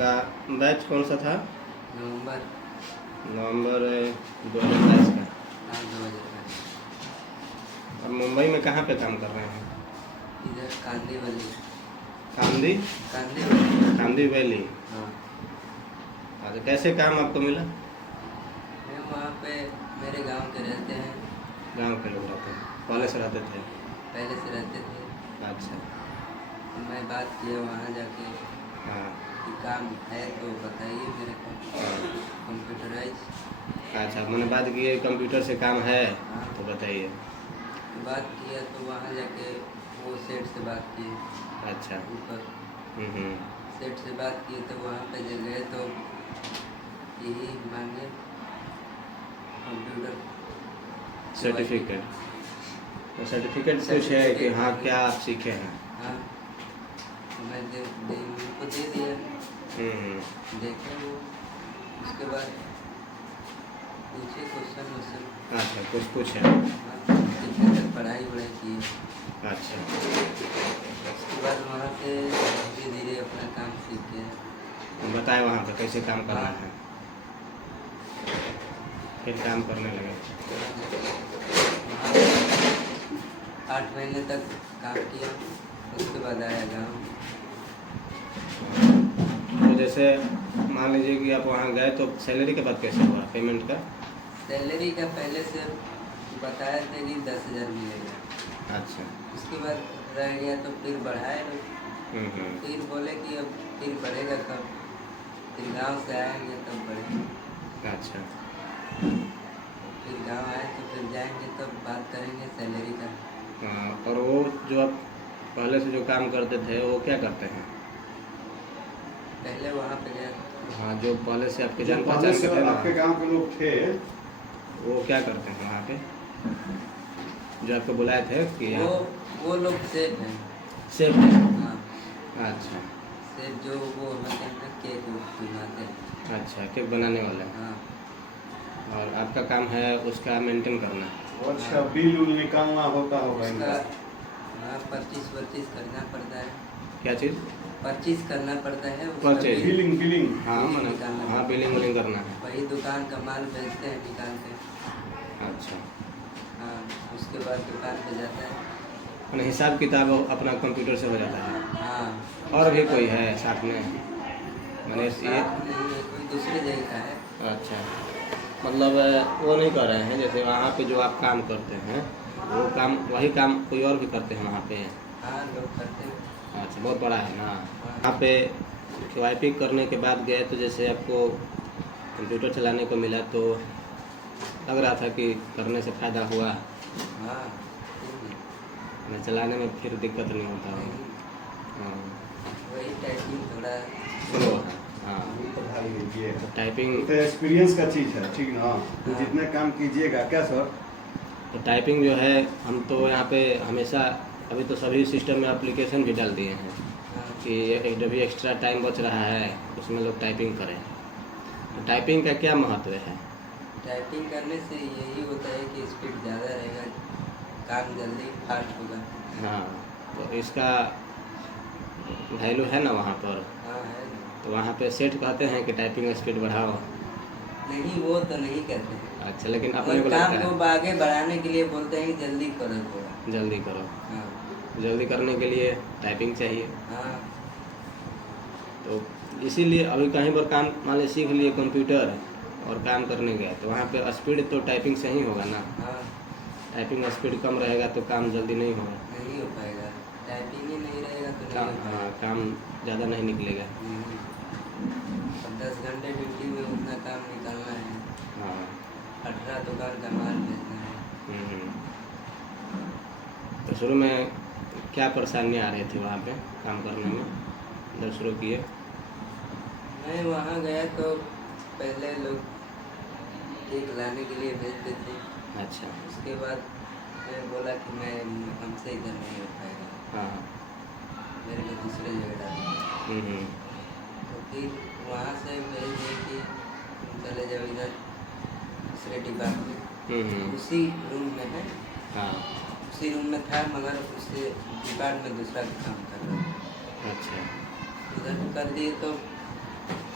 आपका बैच कौन सा था? नवंबर नवंबर 2022 का। हाँ 2022। और मुंबई में कहाँ पे काम कर रहे हैं? इधर कांदीवली। कांदी कांदीवली। कांदी वैली। हाँ अच्छा, कैसे काम आपको मिला? मैं वहाँ पे मेरे गांव के रहते हैं। गांव के लोग रहते हैं, पहले से रहते थे? पहले से रहते थे। अच्छा। तो मैं बात किया वहाँ जाके हाँ कि काम है तो बताइए मेरे को, कंप्यूटराइज। अच्छा, मैंने बात की है कंप्यूटर से काम है हाँ तो बताइए। बात किया तो वहाँ जाके वो सेठ से बात की अच्छा। ऊपर। हम्म। सेठ से बात की तो वहाँ पे जब गए तो यही मांगे कंप्यूटर सर्टिफिकेट। तो सर्टिफिकेट कुछ है कि हाँ क्या आप सीखे हैं? हाँ तो मैं उनको दे दिया। देखे वो, उसके बाद पूछे क्वेश्चन वोश्चन। अच्छा, कुछ पूछे? हाँ कितने तक पढ़ाई वढ़ाई की। अच्छा। उसके बाद वहाँ से धीरे धीरे अपना काम सीख गया। बताए वहाँ पे कैसे काम करना हाँ। है, फिर काम करने लगे। वहाँ 8 महीने तक काम किया, उसके बाद आया गाँव। तो जैसे मान लीजिए कि आप वहाँ गए तो सैलरी के बाद कैसे हुआ पेमेंट का? सैलरी का पहले से बताया था कि 10,000 मिलेगा। अच्छा। उसके बाद रह गया तो फिर बढ़ाए लोग। फिर बोले कि अब फिर बढ़ेगा कब, फिर गांव से आएंगे तब बढ़ेगा। अच्छा। फिर गांव आए तो फिर जाएंगे तब बात करेंगे सैलरी का। हाँ, और वो जो आप पहले से जो काम करते थे वो क्या करते हैं? पहले वहाँ पे गया। हाँ, जो पहले से आपके जान पहले पहचान से के थे ना, आपके गांव के लोग थे, वो क्या करते हैं वहाँ पे जो आपको बुलाए थे कि वो लोग सेफ हैं। सेफ है? हाँ अच्छा। सेफ जो वो होते हैं ना, केक बनाते हैं। अच्छा, केक बनाने वाले हैं। हाँ और आपका काम है उसका मेंटेन करना? अच्छा, बिल उल निकालना होता होगा उसका। इनका। हाँ परचेज करना पड़ता है। क्या चीज़? परचेज करना पड़ता है उसका परचेज? बिलिंग। हाँ बिलिंग मैंने, निकालना हाँ पड़ता बिलिंग विलिंग करना है। है। वही दुकान का माल बेचते हैं निकाल के। अच्छा। हाँ उसके बाद दुकान पे जाता है। मैंने हिसाब किताब अपना कंप्यूटर से हो जाता है? हाँ और भी उसके कोई बाद- है साथ में? मैंने ये साथ नहीं है, कोई दूसरे जगह का है। अच्छा, मतलब वो नहीं कर रहे हैं जैसे वहाँ पे जो आप काम करते हैं वो काम, वही काम कोई और भी करते हैं वहाँ पे? हाँ लोग करते हैं। अच्छा, बहुत बड़ा है ना। हाँ। वहाँ पे QIP करने के बाद गए तो जैसे आपको कंप्यूटर चलाने को मिला तो लग रहा था कि करने से फ़ायदा हुआ? हाँ मैं चलाने में फिर दिक्कत नहीं होता है? नहीं, हाँ। वही टाइपिंग थोड़ा स्लो है। हाँ, तो भाई ये टाइपिंग तो एक्सपीरियंस का चीज़ है, ठीक ना। तो हाँ। जितने काम कीजिएगा, क्या सर? तो टाइपिंग जो है हम तो यहाँ पे हमेशा, अभी तो सभी सिस्टम में एप्लीकेशन भी डाल दिए हैं हाँ। कि एक जब भी एक्स्ट्रा टाइम बच रहा है उसमें लोग टाइपिंग करें। तो टाइपिंग का क्या महत्व है? टाइपिंग करने से यही होता है कि स्पीड ज़्यादा रहेगा, काम जल्दी फास्ट होगा। हाँ, तो इसका वैल्यू है ना वहाँ पर? हाँ है। तो वहाँ पे सेठ कहते हैं कि टाइपिंग स्पीड बढ़ाओ? नहीं वो तो नहीं कहते हैं। अच्छा, लेकिन अपने और को काम लगता को आगे बढ़ाने के लिए बोलते हैं कि जल्दी करो थोड़ा। है जल्दी करो। हाँ जल्दी करने के लिए टाइपिंग चाहिए। हाँ तो इसीलिए अभी कहीं पर काम मान लीजिए सीख लिए कंप्यूटर और काम करने गए तो वहाँ पे स्पीड तो टाइपिंग से ही होगा ना। हाँ टाइपिंग स्पीड कम रहेगा तो काम जल्दी नहीं होगा। नहीं हो पाएगा, टाइपिंग ही नहीं रहेगा तो नहीं काम, हो पाएगा। हाँ, काम ज़्यादा नहीं निकलेगा। अब 10 घंटे ड्यूटी में उतना काम निकालना है। हाँ। 18 दुकान का माल बेचना है। तो शुरू में क्या परेशानियाँ आ रही थी वहाँ पे काम करने में जब शुरू किए? मैं वहाँ गया तो पहले लोग केक लाने के लिए भेजते थे। अच्छा। उसके बाद मैं बोला कि मैं हमसे इधर नहीं हो पाएगा, हाँ। मेरे को दूसरे जगह डाल। तो फिर वहाँ से भेज दिए कि तुम चले जाओ इधर दूसरे डिपार्टमेंट। उसी रूम में है। हाँ। उसी रूम में था मगर उससे डिपार्टमेंट दूसरा काम कर रहा था। अच्छा। उधर कर दिए तो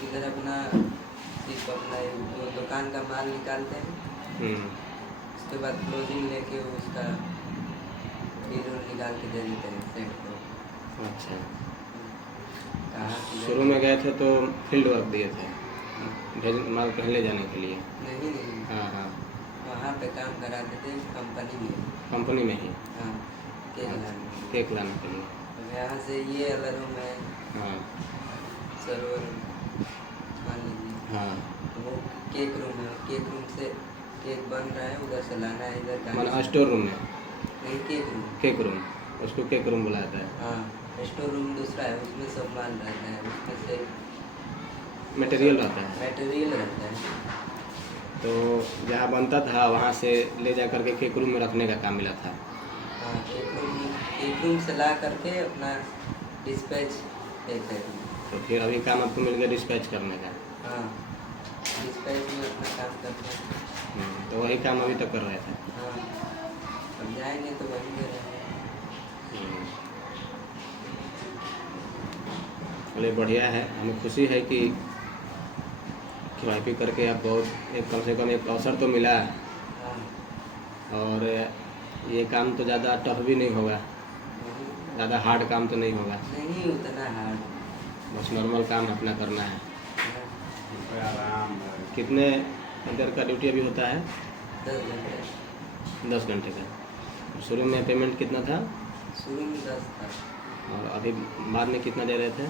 इधर अपना सिर्फ अपना वो दुकान का माल निकालते हैं, उसके बाद क्लोजिंग लेके उसका बिल उल निकाल के दे देते हैं सेट को। अच्छा, कहाँ किधर- शुरू में गए थे तो फील्ड वर्क दिए थे हाँ, भेज माल कहीं ले जाने के लिए। नहीं हाँ हाँ, वहाँ पे काम कराते थे कंपनी में। कंपनी में ही हाँ, केक लाने के लिए। केक लाने के लिए। अब यहाँ से ये अलग रूम है, हाँ सर्वर मान लीजिए, हाँ, तो वो केक रूम है, केक रूम से केक बन रहा है, उधर से लाना है, इधर माना गाड़ी से- स्टोर रूम में नहीं, केक रूम। केक रूम, उसको केक रूम बुलाता है। हाँ, स्टोर रूम दूसरा है, उसमें सब माल रहता है, उसमें से मटेरियल रहता है। मटेरियल रहता है। तो जहाँ बनता था वहाँ से ले जा करके केक रूम में रखने का काम मिला था। हाँ, केक रूम से ला करके अपना डिस्पैच देते हैं। तो फिर अभी काम आपको मिल गया डिस्पैच करने का। हाँ, डिस्पैच में अपना काम करते हैं। तो वही काम अभी तक कर रहे थे। हाँ, अब जाएंगे तो वहीं पे रहेंगे। चलिए बढ़िया है, हमें खुशी है कि QIP करके आप बहुत एक कम से कम एक अवसर तो मिला, हाँ, और ये काम तो ज़्यादा टफ भी नहीं होगा, ज़्यादा हार्ड काम तो नहीं होगा, नहीं उतना हार्ड। बस नॉर्मल काम अपना करना है। हाँ, आराम है। कितने देर का ड्यूटी अभी होता है? 10 घंटे। 10 घंटे का। शुरू में पेमेंट कितना था शुरू में 10 था, और अभी बाद में कितना दे रहे थे?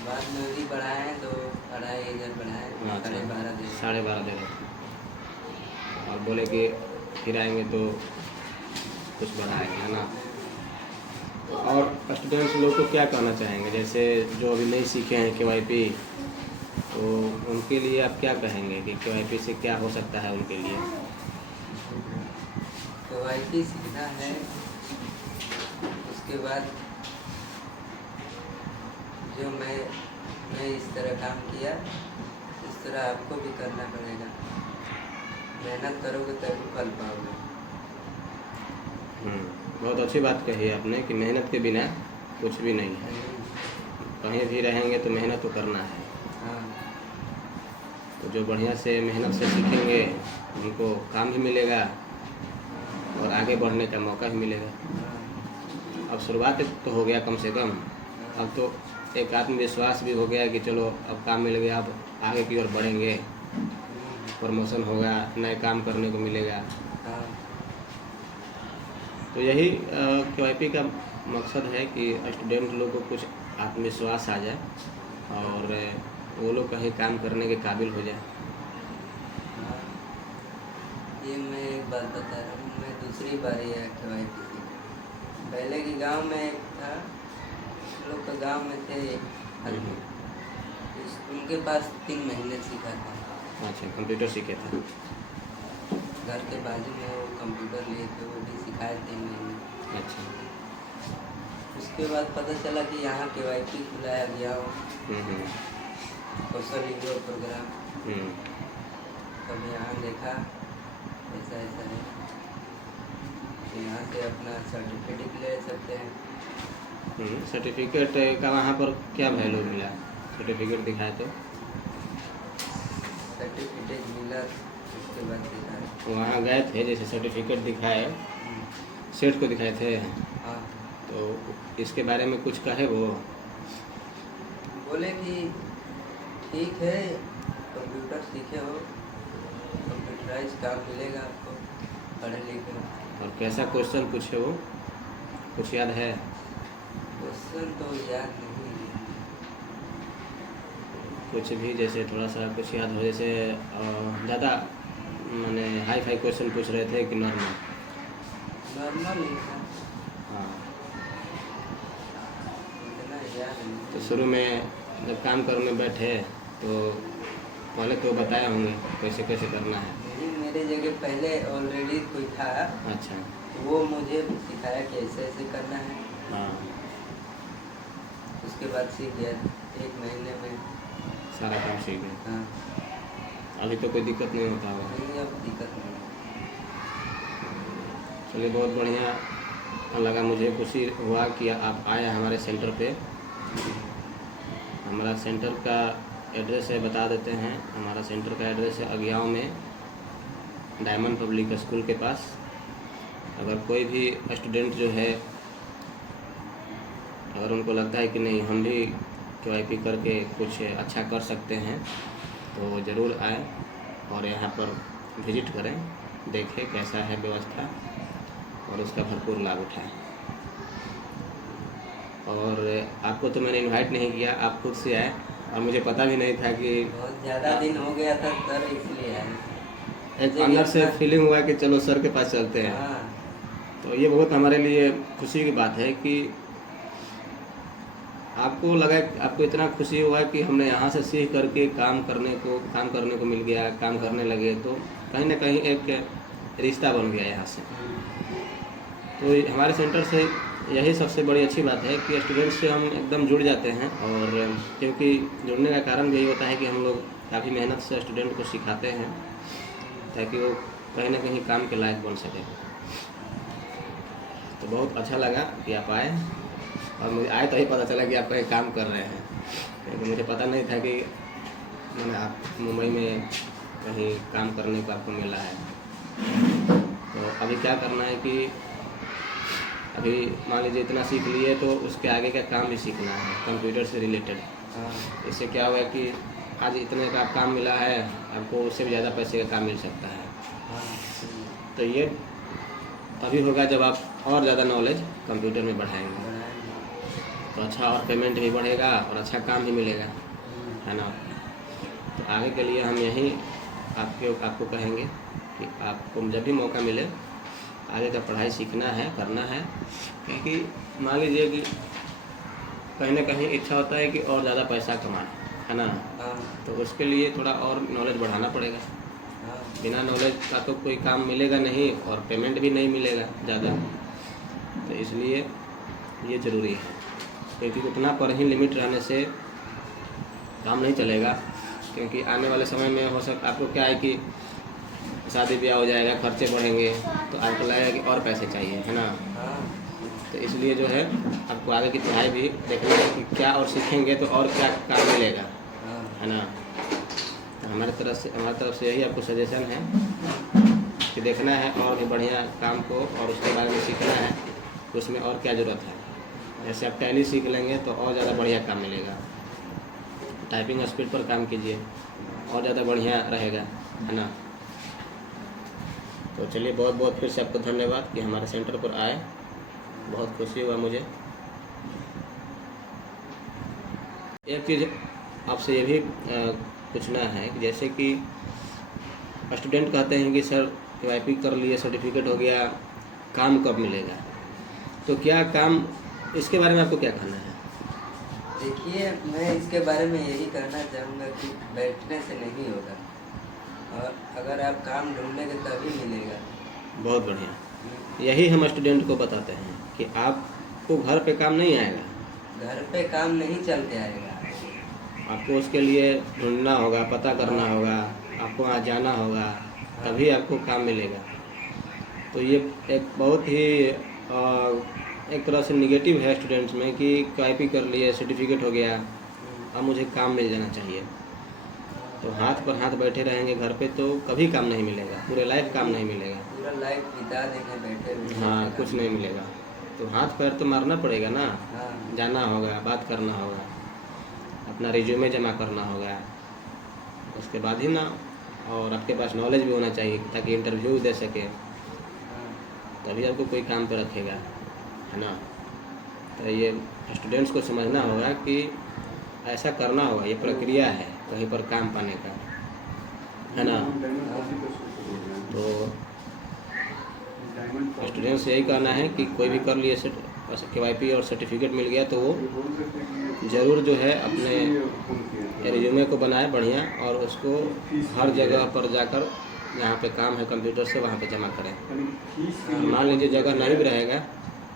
बाद में भी बढ़ाए हैं तो 2,500 बढ़ाए, अच्छा, 12.5 दे। 12.5 दे रहे थे, और बोले कि फिर आएंगे तो कुछ बढ़ाएंगे, है ना। और स्टूडेंट्स लोग को क्या कहना चाहेंगे, जैसे जो अभी नहीं सीखे हैं QIP, तो उनके लिए आप क्या कहेंगे कि QIP से क्या हो सकता है उनके लिए? तो IT सीखना है, उसके बाद जो मैं इस तरह काम किया, इस तरह आपको भी करना पड़ेगा। मेहनत करोगे तभी फल पाओगे। बहुत अच्छी बात कही है आपने कि मेहनत के बिना कुछ भी नहीं है। कहीं भी रहेंगे तो मेहनत तो करना है। हाँ, तो जो बढ़िया से मेहनत से सीखेंगे उनको काम भी मिलेगा और आगे बढ़ने का मौका भी मिलेगा। हाँ, अब शुरुआत तो हो गया कम से कम, अब तो एक आत्मविश्वास भी हो गया कि चलो अब काम मिल गया, अब आगे की ओर बढ़ेंगे, प्रमोशन होगा, नए काम करने को मिलेगा। हाँ, तो यही QIP का मकसद है कि स्टूडेंट लोग को कुछ आत्मविश्वास आ जाए और वो लोग कहीं काम करने के काबिल हो जाए। हाँ। ये मैं एक बात बता रहा हूँ, मैं दूसरी बार ये QIP सीखा। पहले के गांव में एक था, लोग का गांव में थे आदमी, उनके पास 3 महीने सीखा था। अच्छा, कंप्यूटर सीखे थे। घर के बाजू में वो कंप्यूटर लिए थे, वो भी सिखाए 3 महीने। अच्छा। उसके बाद पता चला कि यहाँ QIP खुलाया गया हो, कौशल युवा प्रोग्राम। तब यहाँ देखा ऐसा ऐसा है, तो यहाँ से अपना सर्टिफिकेट ले सकते हैं। सर्टिफिकेट का वहाँ पर क्या वैल्यू मिला? सर्टिफिकेट दिखाए तो सर्टिफिकेट मिला, उसके बाद देखा। वहाँ गए थे, जैसे सर्टिफिकेट दिखाए, सेठ को दिखाए थे, हाँ, तो इसके बारे में कुछ कहे वो? बोले कि ठीक है, कंप्यूटर सीखे हो, कंप्यूटराइज काम मिलेगा आपको, पढ़े लिखे हो। और कैसा क्वेश्चन पूछे वो, कुछ याद है? क्वेश्चन तो याद नहीं है। कुछ भी, जैसे थोड़ा सा कुछ याद हो, जैसे ज़्यादा मैंने हाई फाई क्वेश्चन पूछ रहे थे कि नॉर्मल? नॉर्मल ही था, हाँ। इतना याद नहीं। तो शुरू में जब काम करने बैठे तो पहले तो बताए होंगे कैसे कैसे करना है। नहीं, मेरे जगह पहले ऑलरेडी कोई था, अच्छा। तो वो मुझे सिखाया कि ऐसे ऐसे करना है। हाँ, उसके बाद सीख गया 1 महीने में। सारा काम सीख गए। हाँ, अभी तो कोई दिक्कत नहीं होता होगा? नहीं अब दिक्कत नहीं। चलिए, बहुत बढ़िया लगा, मुझे खुशी हुआ कि आप आए हमारे सेंटर पे। हमारा सेंटर का एड्रेस है बता देते हैं। हमारा सेंटर का एड्रेस है अगियाव में डायमंड पब्लिक स्कूल के पास। अगर कोई भी स्टूडेंट जो है, अगर उनको लगता है कि नहीं हम भी KYP करके कुछ अच्छा कर सकते हैं, तो ज़रूर आए और यहाँ पर विज़िट करें, देखें कैसा है व्यवस्था और उसका भरपूर लाभ उठाएं। और आपको तो मैंने इनवाइट नहीं किया, आप खुद से आए और मुझे पता भी नहीं था कि बहुत ज़्यादा दिन हो गया था सर, इसलिए आए। एक अंदर से फीलिंग हुआ कि चलो सर के पास चलते हैं। हाँ, तो ये बहुत हमारे लिए खुशी की बात है कि आपको लगा, आपको इतना खुशी हुआ कि हमने यहाँ से सीख करके काम करने को मिल गया, काम करने लगे, तो कहीं ना कहीं एक रिश्ता बन गया यहाँ से। तो हमारे सेंटर से यही सबसे बड़ी अच्छी बात है कि स्टूडेंट से हम एकदम जुड़ जाते हैं। और क्योंकि जुड़ने का कारण यही होता है कि हम लोग काफ़ी मेहनत से स्टूडेंट को सिखाते हैं ताकि वो कहीं ना कहीं काम के लायक बन सके। तो बहुत अच्छा लगा कि आप आए, और मुझे आए तो ही पता चला कि आप कहीं काम कर रहे हैं, क्योंकि मुझे पता नहीं था कि मैंने आप मुंबई में कहीं काम करने को आपको मिला है। तो अभी क्या करना है कि अभी मान लीजिए इतना सीख लिए तो उसके आगे का काम भी सीखना है कंप्यूटर से रिलेटेड। हाँ, इससे क्या हुआ कि आज इतने का काम मिला है, आपको उससे भी ज़्यादा पैसे का काम मिल सकता है। हाँ, तो ये तभी होगा जब आप और ज़्यादा नॉलेज कंप्यूटर में बढ़ाएंगे, तो अच्छा और पेमेंट भी बढ़ेगा और अच्छा काम भी मिलेगा, है ना। तो आगे के लिए हम यही आपको कहेंगे कि आपको जब भी मौका मिले आगे का पढ़ाई सीखना है, करना है, क्योंकि मान लीजिए कि कहीं ना कहीं इच्छा होता है कि और ज़्यादा पैसा कमाएं, है ना। हाँ, तो उसके लिए थोड़ा और नॉलेज बढ़ाना पड़ेगा। हाँ, बिना नॉलेज का तो कोई काम मिलेगा नहीं और पेमेंट भी नहीं मिलेगा ज़्यादा। तो इसलिए ये ज़रूरी है, क्योंकि उतना पर ही लिमिट रहने से काम नहीं चलेगा। क्योंकि आने वाले समय में आपको क्या है कि शादी ब्याह हो जाएगा, खर्चे बढ़ेंगे, तो आपको लगेगा कि और पैसे चाहिए, है ना। हाँ, तो इसलिए जो है आपको आगे की पढ़ाई भी देखना है कि क्या और सीखेंगे तो और क्या काम मिलेगा, हाँ, है ना। तो हमारी तरफ से यही आपको सजेशन है कि देखना है और भी बढ़िया काम को, और उसके बारे में सीखना है कि उसमें और क्या ज़रूरत है। जैसे आप टैली सीख लेंगे तो और ज़्यादा बढ़िया काम मिलेगा। टाइपिंग स्पीड पर काम कीजिए, और ज़्यादा बढ़िया रहेगा, है ना। तो चलिए, बहुत बहुत फिर से आपको धन्यवाद कि हमारे सेंटर पर आए, बहुत खुशी हुआ मुझे। एक चीज़ आपसे ये भी पूछना है कि जैसे कि स्टूडेंट कहते हैं कि सर KYP कर लिए, सर्टिफिकेट हो गया, काम कब मिलेगा? तो क्या काम, इसके बारे में आपको क्या कहना है? देखिए, मैं इसके बारे में यही कहना चाहूँगा कि बैठने से नहीं होगा, और अगर आप काम ढूंढेंगे तभी मिलेगा। बहुत बढ़िया, यही हम स्टूडेंट को बताते हैं कि आपको घर पे काम नहीं आएगा, घर पे काम नहीं चल के आएगा। आपको उसके लिए ढूंढना होगा, पता करना होगा, आपको वहाँ जाना होगा, तभी आपको काम मिलेगा। तो ये एक बहुत ही एक तरह से निगेटिव है स्टूडेंट्स में कि KYP कर लिए, सर्टिफिकेट हो गया, अब मुझे काम मिल जाना चाहिए। तो हाथ पर हाथ बैठे रहेंगे घर पे तो कभी काम नहीं मिलेगा, पूरे लाइफ काम नहीं मिलेगा, पूरा लाइफ बिता देंगे बैठे बैठे। हाँ, कुछ नहीं मिलेगा। तो हाथ पैर तो मारना पड़ेगा ना, हाँ, जाना होगा, बात करना होगा, अपना रिज्यूमे जमा करना होगा, उसके बाद ही ना। और आपके पास नॉलेज भी होना चाहिए ताकि इंटरव्यू दे सके, हाँ, तभी आपको कोई काम पे रखेगा, है ना। तो ये स्टूडेंट्स को समझना होगा कि ऐसा करना होगा, ये प्रक्रिया है कहीं पर काम पाने का, है ना। तो स्टूडेंट्स से यही कहना है कि कोई भी कर लिए KYP और सर्टिफिकेट मिल गया तो वो ज़रूर जो है अपने रिज्यूमे को बनाए बढ़िया, और उसको हर जगह पर जाकर जहाँ पे काम है कंप्यूटर से वहाँ पे जमा करें। मान लीजिए जगह नहीं भी रहेगा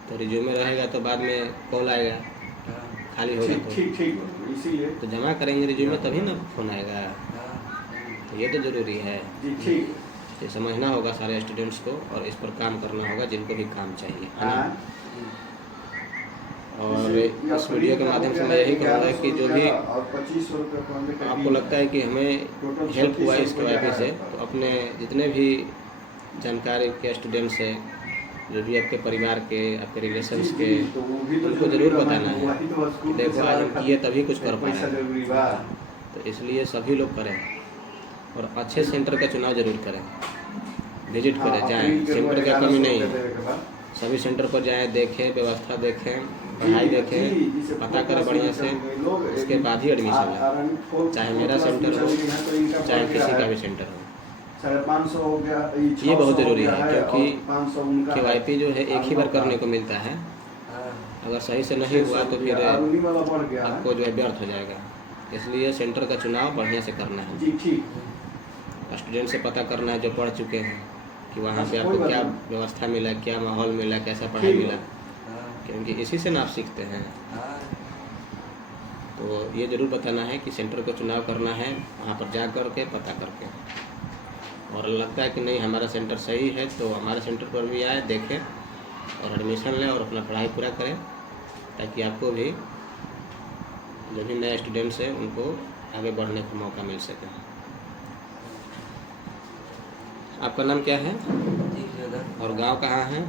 तो रिज्यूमे रहेगा, तो बाद में कॉल आएगा, हाँ, खाली होगा इसीलिए तो जमा करेंगे रिज्यूमे, तभी ना फोन आएगा। हाँ, तो ये तो ज़रूरी है, ठीक। ये समझना होगा सारे स्टूडेंट्स को, और इस पर काम करना होगा जिनको भी काम चाहिए, है ना। और इस वीडियो के माध्यम से मैं यही कहूँगा कि जो भी और 2500 रुपये आपको लगता है कि हमें हेल्प हुआ है इस KYP से, तो अपने जितने भी जानकारी के स्टूडेंट्स हैं, जो भी आपके परिवार के, आपके रिलेशंस के, उनको ज़रूर बताना है कि देखो आज हम किए तभी कुछ कर पाए हैं। तो इसलिए सभी लोग करें और अच्छे सेंटर का चुनाव जरूर करें, विजिट करें, जाएँ। सेंटर का कमी नहीं है, सभी सेंटर पर जाएँ, देखें, व्यवस्था देखें, पढ़ाई देखें, पता करें बढ़िया से, इसके बाद ही एडमिशन लें। चाहे मेरा सेंटर हो, चाहे किसी का भी सेंटर हो। 550 हो गया, ये बहुत ज़रूरी है क्योंकि KYP जो है एक ही बार करने को मिलता है। अगर सही से नहीं हुआ तो फिर आपको जो है व्यर्थ हो जाएगा। इसलिए सेंटर का चुनाव बढ़िया से करना है, स्टूडेंट से पता करना है जो पढ़ चुके हैं कि वहाँ पे आपको क्या व्यवस्था मिला, क्या माहौल मिला, कैसा पढ़ाई मिला, क्योंकि इसी से ना आप सीखते हैं। तो ये ज़रूर बताना है कि सेंटर का चुनाव करना है, वहाँ पर जा कर के पता करके, और लगता है कि नहीं हमारा सेंटर सही है तो हमारे सेंटर पर भी आए, देखें और एडमिशन लें और अपना पढ़ाई पूरा करें, ताकि आपको भी जो भी नए स्टूडेंट्स हैं उनको आगे बढ़ने का मौका मिल सके। आपका नाम क्या है और गांव कहाँ है?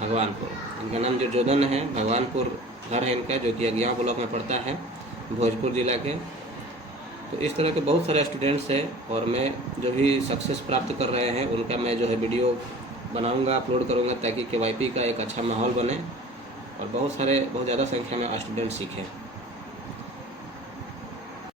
भगवानपुर। इनका नाम जो जोधन है, भगवानपुर घर है इनका, जो कि अगियां ब्लॉक में पड़ता है, भोजपुर जिला के। तो इस तरह के बहुत सारे स्टूडेंट्स हैं और मैं जो भी सक्सेस प्राप्त कर रहे हैं उनका मैं जो है वीडियो बनाऊंगा, अपलोड करूंगा, ताकि KYP का एक अच्छा माहौल बने और बहुत ज़्यादा संख्या में स्टूडेंट सीखें।